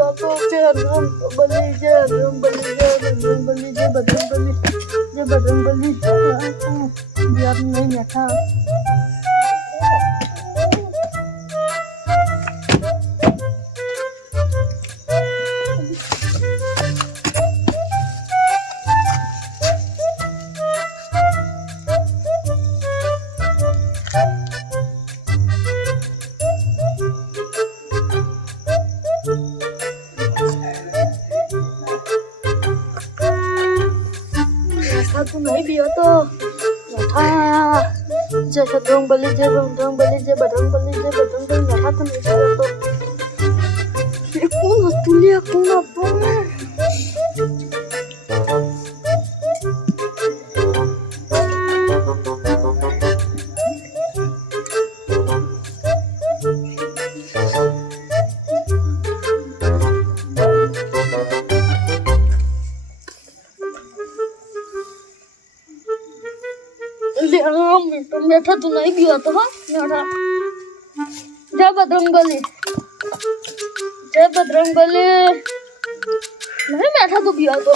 બીવા તો કે બલી જે બલી જે બલી બીવા નહીં બેઠા tu nãy bia to tha je dhong bali je badang bali je badang tu nãy bia to kuna tulia kuna bona बैठा तो नहीं भी आता हाँ बैठा जय बजरंगबली नहीं बैठा तो भी आता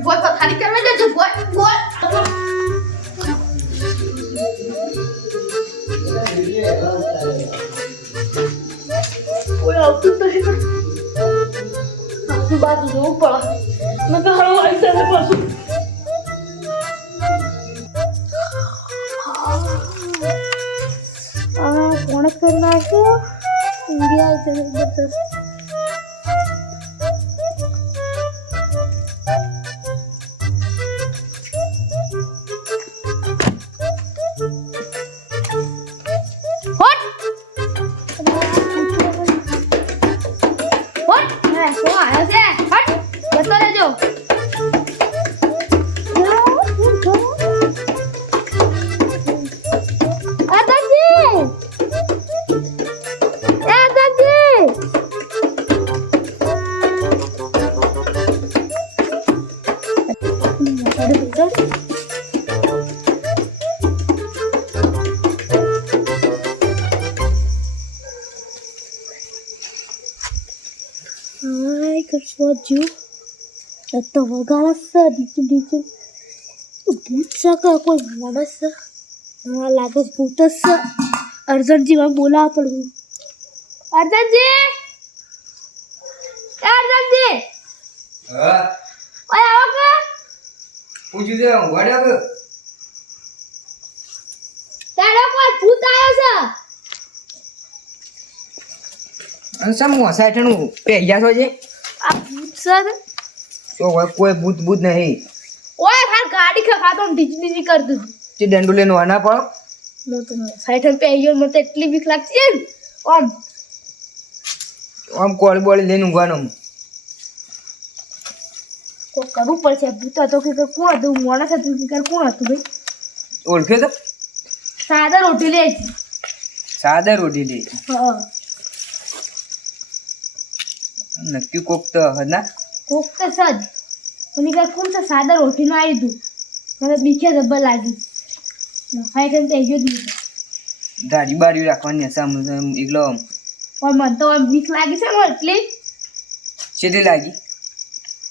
बोल पथारी करने जा जो बोल अब तो नहीं बात जरूर पड़ा मैं तो हर वाली से पास कौन करना है इंडिया इसे जबरदस्त Kerja, atau wagala sa dicu buta का कोई मोड़ा सा लागत बुटा सा अर्जुन जी मैं बोला पड़ू अर्जुन जी हाँ ओए आओ का पूछ दे वाड़ा को तारा कोई भूत आयो सा अंसम साइटनु पे या सोजे आ भूत सर तो कोई भूत नहीं ओए खान गाड़ी खा तो डिजनी कर दू जे डंडू लेनो आना पड़ो मो तो साइटन पे आयो मते इतनी बीक लगती है और हम कोल बोल लेनु गानो को करू पड़े भूत तो के कोण दू मोना से तू के कोण तू भाई ओळखे तो सादा रोटी ले हां नक्की कोक तो है ना कोक तो सज कोणी का कोण सा सादा रोटी ना आई तू મને બીકે જબર લાગી ફાઈટન તે જો દી દાઢી બારી રાખવાની સામ એકલો પણ મન તો બીક લાગી છે ને એટલે સીધી લાગી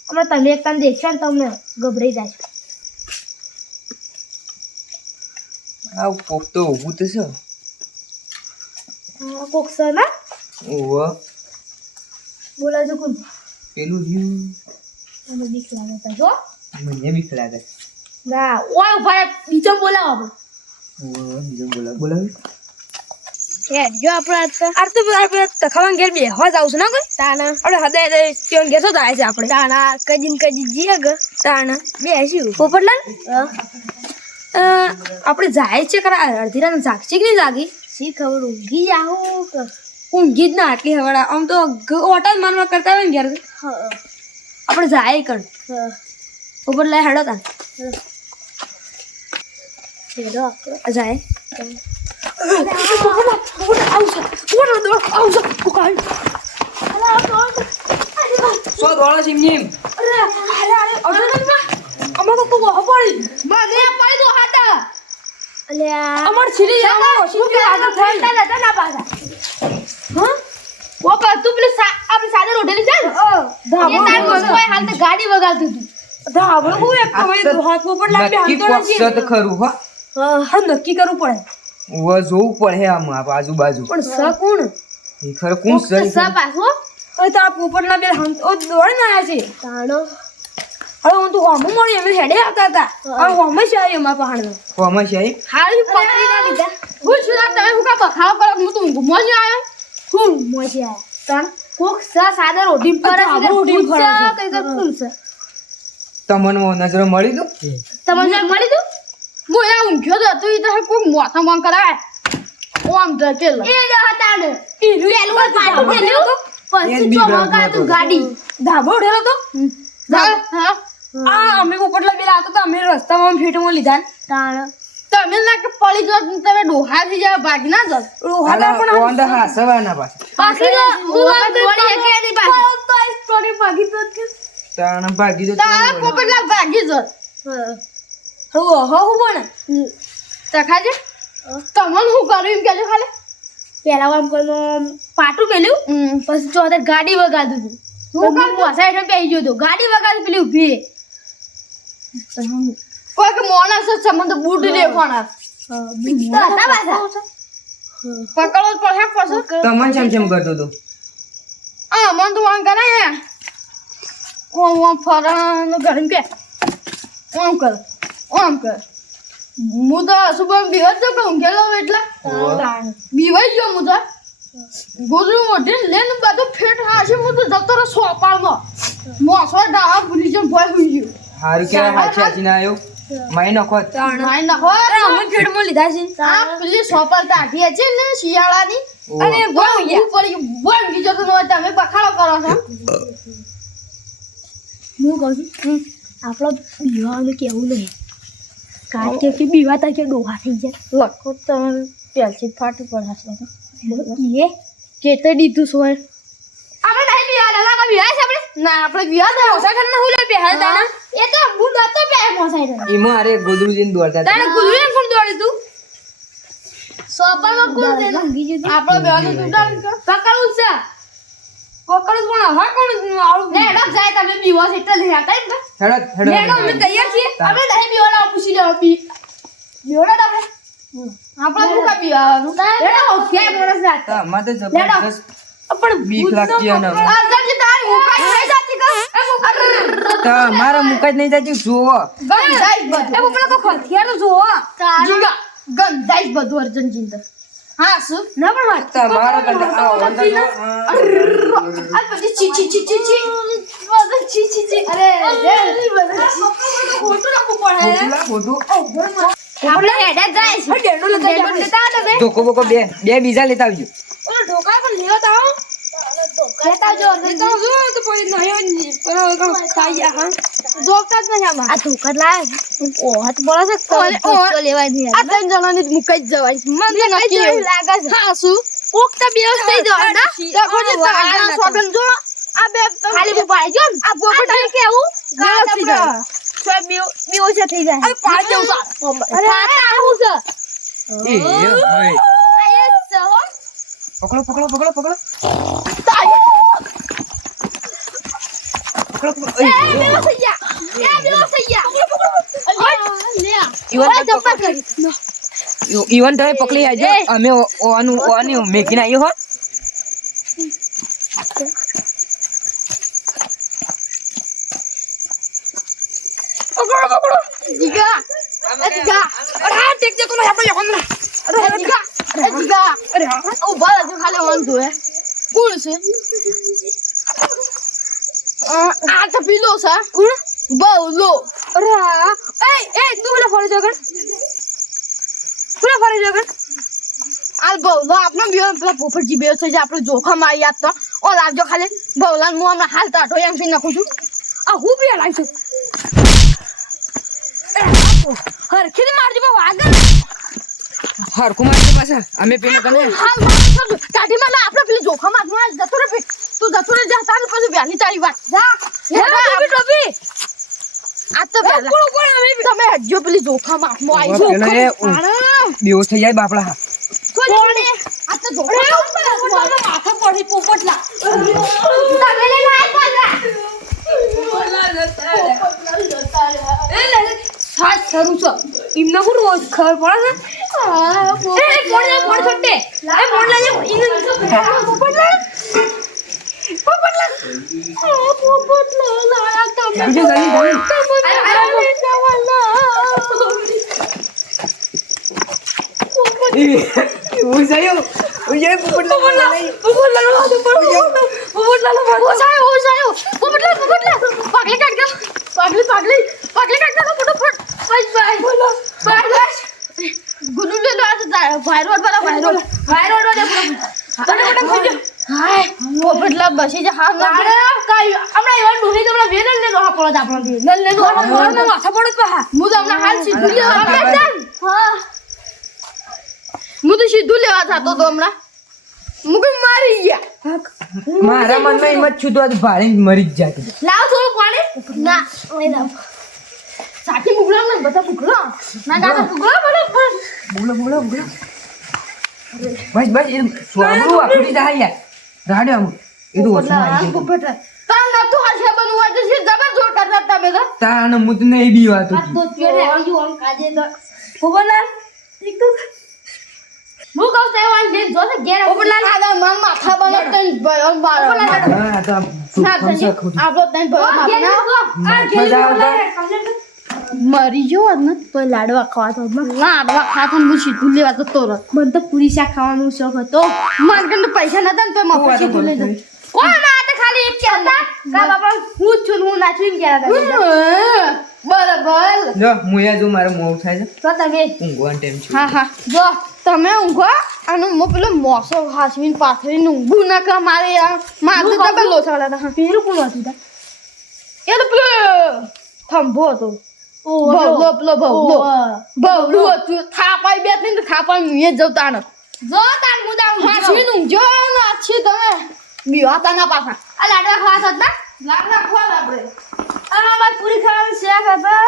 અમે તમે એક કામ દેખ્યા ને તમને ગભરાઈ જાય આ કોક તો ઊભું તો છે કોક સર ના ઓવો બોલા જો કોણ પેલું જીવ મને બીક લાગે છે જો મને બીક લાગે ના ઓય ભાઈ બીજો બોલાવો ઓવો બીજો બોલાવ એ જો આપણે તખાવાન ઘેર બેહવા જાવ છે ને કોઈ તાના આપણે હદે ત્યોન ઘેર તો જાય છે આપણે તાના કજી જીએ ગ તાના બેસ્યું પોપટલાલ આપણે જાય છે ખરા અડધી રાત જાગશે કે નહીં જાગી સી ખબર ઊંઘી જાઉં કે ઊંઘી જ ના આટલી હવાડા આમ તો ઓટા મારવા કરતા હોય ને ઘેર આપણે જાય કણ પોપટલાલ હેડો તા હેડો જાય સો દોડા સિમનીમ અમારો તો પડી મને પડી તો હાટા અલ્યા અમાર છીરી જાવ શું કે આગળ થઈ હતા ના પાછા હા ઓ પર તું પેલી આપણી સાદે રોટેલી છે ને એ તાર કોઈ હાલ તો ગાડી વગાડતું હતું ધાબળો હું એક કમાઈ હાથ ઉપર લાંબી નક્કી હાંતો કોક નથી સત ખરું હો હા નક્કી કરવું પડે વ જોવું પડે આમ આજુબાજુ પણ સ કોણ એ ખરે કોણ સરી સા પાછો અરે તારા પોપટના બે હાંતો દોડ ના છે તાણો અરે હું તો હોમ મળી અમે હેડે આવતા હતા હવે હોમ જ આવી અમાર પહાડ કોમાં છે હાલ પકડી ના લીધા હું છું ના તમે હું કા બખાવ કરો હું તો ઊંઘમાં જ આવ્યો હું મોજે આયા તણ કોક સાદા રોટી પર સાદા રોટી પર છે. કઈ કર કોણ છે તમને નજર મળી દઉં તમને મળી દઉં હું એ ઊંઘ્યો તો તું તો કોક મોથા મન કરાય ઓમ તો કેલો એ જ હતા ને ઈ પેલું પાટું પેલું પછી તો વગા તું ગાડી ધાબો ઉડેલો તો હા આ અમે પોપટલા બેલા આવતા હતા અમે રસ્તામાં ફેટમાં લીધા તાણ તમે ના કે પડી જો તમે ડોહા થી જાવ ભાગી ના જાવ રોહાડા પણ ઓન ધ હાસવાના પાછા બાકી તો હું આ ગોળી એક એની બાકી તો સ્ટોરી ભાગી તો કે તાણ ભાગી તો તારા પોપટલા ભાગી જો હો હું પણ તખાજે તમને હું કરું એમ કેજો ખાલે પેલા આમ કોનો પાટું પેલ્યું પછી તો અંદર ગાડી વગાડું હતું હું મોસા હેઠળ બેસી ગયો તો ગાડી વગાડી પેલી ઊભી કોઈ કે મોણસ જ છે મને તો બૂટ દેખવાના પકડો જ પડે પાછો તમને ચમ કરતો તો આ મન તો વાંગ કરે હે ઓમ ફરાન ગરમ કે ઓમ કર હું તો સુબહ બીવાજ તો ઊંઘેલો એટલે બીવાઈ ગયો હું તો ગોદરું મોઢે લેન બધું ફેટ હાશે હું તો જતો રહો સોપાળમાં મોસો ડાવા ભૂલી જઈને ભય હોઈ ગયો હારું કે હાચી ના આવ્યો માઈ નખો નાઈ નખો અમે ફેટમાં લીધા છે આ પેલી સોપાળ તાઠી છે ને શિયાળાની અને બોમ બીજો તો તમે બખાડો કરો છો હું કહું છું આપણો બીવાનું કેવું નહીં કારણ કે બીવા તા કે ડોહા થઈ જાય લખો તમે પહેલથી ફાટી પડે એ કેતે દીધું સોય આપણે નહીં બીવા લાગા બીવા છે આપણે ના આપણે બીવા તો મોસા ખાને હું લે બેહાલ તાના એ તો હું નતો બે મોસા ખાને ઈમાં અરે ગોદરુજીને દોડતા હતા. તારે ગુરુએ કોણ દોડી તું સોપામાં કોણ દે આપણો બેવાનું તું પકડું છે પકડ કોણ હા કોણ આવું લેડો જાય તમે બીવો છે એટલે લઈ આવતા ને હેડો લેડો અમે તૈયાર છીએ અમે નહીં બીવાના પૂછી લેવો બીવડા આપણે આપણે શું કા બીવાનું લેડો કે મોરસ જાત અમાર તો જબરદસ્ત પણ બીક લાગતી અને અર્જનજી તારી મુકાઈ નહીં જાતી કા એ મુકાઈ તો મારા મુકાઈ જ નહીં જાતી જોવો ગંધાઈ બધું એ બોપલા તો ખથિયાર તો જોવો જીગા ગંધાઈ બધું અર્જનજી તો હા શું ના પણ વાત તમારો કંટા આ ઓન ધ આ બધી ચી ચી ચી ચી ચી બધું ચી ચી ચી અરે ખોટું રાખવું પડે ખોટું આપણે હેડે જાય છે ડેડો લેતા ડેડો લેતા હતા બે ધોકો બોકો બે બીજા લેતા આવજો ઓલો ઢોકા પણ લેવા આવો લેતા જો લેતા જો તો કોઈ નહીં પર ખાઈ જા હા ધોકા જ નહીં આમાં આ ધોકા લાય ઓ હાથ બોલા છે તો લેવાય નહીં આ ત્રણ જણાની જ મુકાઈ જ જવાય મને નક્કી લાગે છે હા શું ઓકતા બેસ થઈ જવા ના દેખો જે તારા સોબન જો આ બે ખાલી ઉભા જો આ પોપટ કેવું બેસ થઈ જાય સો બીઓ છે થઈ જાય અરે પાડ દેવું અરે આવું છે એ હોય આ એ સહો પકડો પકડો પકડો પકડો પકડો એ બેસ થઈ જા એ બેસ થઈ જા ઈવન તમે પકડી આવજો અમે ઓનું મેકીને આવ્યો હો પકડો જીગા જીગા અરે હા ટેક દે કોને આપણે યકોન અરે જીગા અરે હા ઓ બાલા જો ખાલી વાન જોએ કોણ છે આ તો પીલો છે કોણ બાવલો અરે હા એ તું મને ફોન જગણ તું ફોન જગણ આ બાવલો આપણો બેવ પેલા પોપટજી બેવ છે જે આપણો જોખમ આવી યાદ તો ઓ લાવજો ખાલી બાવલાન હું હમણાં હાલ તાઠો એમ થી નાખું છું આ હું બી લાવી છું હરખી મારજી બા વાગન હરકુ મારજો પાછા અમે પેલા કને હાલ માર કાઢી માં આપણે પેલી જોખમ આત્મા જતો રે તું જતો રે જા તાર પછી વ્યાની તારી વાત જા ટોપી આ તો પહેલા તમે હજુ પેલી જોખમ આંખમાં આવી પેલો એ બેહોશ થઈ જાય બાપડા આ તો જોખમ માથા પડી પોપટલા તમે લઈને આયા સાત શરૂ છો એમને હું રોજ ખબર પડે છે એ મોડ છોટે એ મોડ લાજે ઇને પોપટલા લાયા તમે બીજું જલ્દી હું જાયો ઓય પોપટલા નહીં બસી જા હા કઈ હમણાં એવા ડોહી તો હમણાં વેનલ ને લોહા પડો આપણો દે નલ ને લોહા માથા પડો તો હા હું તો હમણાં હાલ સીધું લેવા હા હું તો સીધું લેવા જતો તો હમણાં મુકે મારી ગયા મારા મનમાં એમ જ છું તો આજ ભારે મરી જ જાતી લાવ થોડું પાણી ના ઓય લાવ સાથી મુગલા ને બધા મુગલા ના ગાતા મુગલા બોલો બસ એ સ્વામરું આપડી જાય યાર રાડ્યો આમ એ તો ઓછું આવી ગયું તાન ના તો હાશે બનવા જશે જબર જોર કરતા તમે તો તાણ મુદ નહીં બી વાત આ તો પેલે આવી ગયું આમ કાજે તો પોપટલાલ એક તો હું કહું તે વાળ દે જો છે ઘેર પોપટલાલ આ મન માથા બનો તન ભયો બાર હા તો ના તને આપણો તન ભયો માથા મરી જો ને તો લાડવા ખાવા તો લાડવા ખાતા હું સીધું લેવા તો તોરત મને તો પૂરી શાક ખાવાનું શોખ હતો મારે કને પૈસા નતા ને તો મફત સીધું લઈ જતો કોણ ના તો ખાલી એક છે હતા કા બાપા હું છું હું નાચીમ ગયા હતા બરાબર જો મુયા જો મારો મોવ થાય છે તો તમે ઊંઘવાનો ટાઈમ છે હા જો તમે ઊંઘો અને મો પેલો મોસો હાસવીન પાથરીને ઊંઘું ના કા મારે મારે તો ડબલ લોસાડા હતા પેલું કોણ હતું તા એ તો પેલો થંભો હતો બહુ હતું થાપાઈ બે ને થાપાઈ મુએ જવતા ને જો તાર મુદા હાસવીન ઊંઘજો ને આછી તમે બીવાતા ના પાછા આ લાડવા ખાવા હતા લાડવા ખવા આપણે આ માર પૂરી ખાવાનું શેક હતા